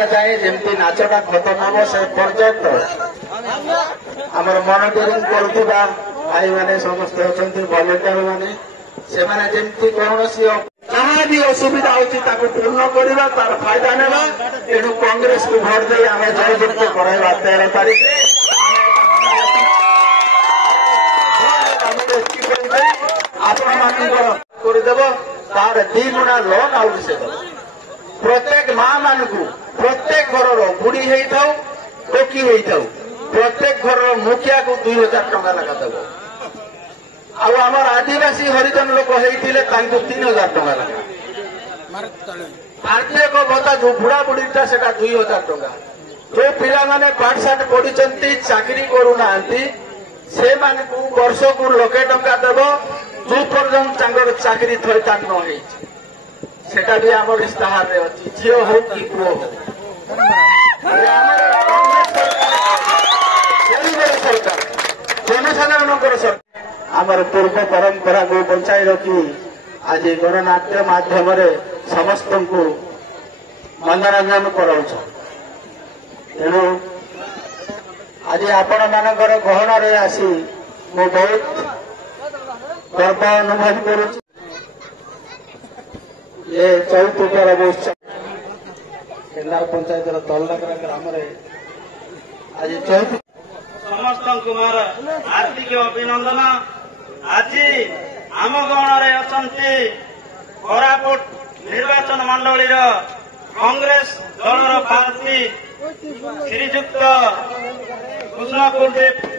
सकाल जाए जमी नाचटा खत्म हम से पर्यंत आमर मनिटरिंग करुवा भाई मैंने समस्ते अच्छा भलेंटियर मैंने से जमी कौन जहाँ भी असुविधा होता पूर्ण करवा तार फायदा नेबा तेणु कांग्रेस को भोट दे आम जययुक्त कराइबा 13 तारीख आपण मानदेव तार 2 गुणा लोन आउट से प्रत्येक माँ मान को प्रत्येक घर बुढ़ी होता टोकी होता प्रत्येक घर मुखिया को 2000 टंका लगा देव आमर आदिवासी हरिजन लोक होते 3000 टंका लगा आर्थिक भत्ता जो बुढ़ा बुढ़ीटा से 2000 टंका जो पिला माने पाठशाठ पढ़ी चाकरी करूना से वर्ष को 1,00,000 टंका देव जो पर्यटन चाकरी थैतान न सेटा भी आम इस्ताहार रे अच्छी झील हो कि पुओ हो सरकार जनसाधारण सरकार आमर पूर्व परंपरा को बचाई रखी आज गणनाट्य माध्यम समस्त को मनोरंजन कराउछ तेणु आज आपण मानकर गहन रे आसी मो बहुत गर्व अनुभव करुछ ये 4th पर्व उत्सव केन्दार पंचायत तल्लाकरा ग्राम आज 4th समस्त कुमार हार्दिक अभिनंदन आज आम गण अच्छा कोरापुट निर्वाचन मंडली कांग्रेस दलर प्रार्थी श्रीजुक्त कृष्ण कुलदेव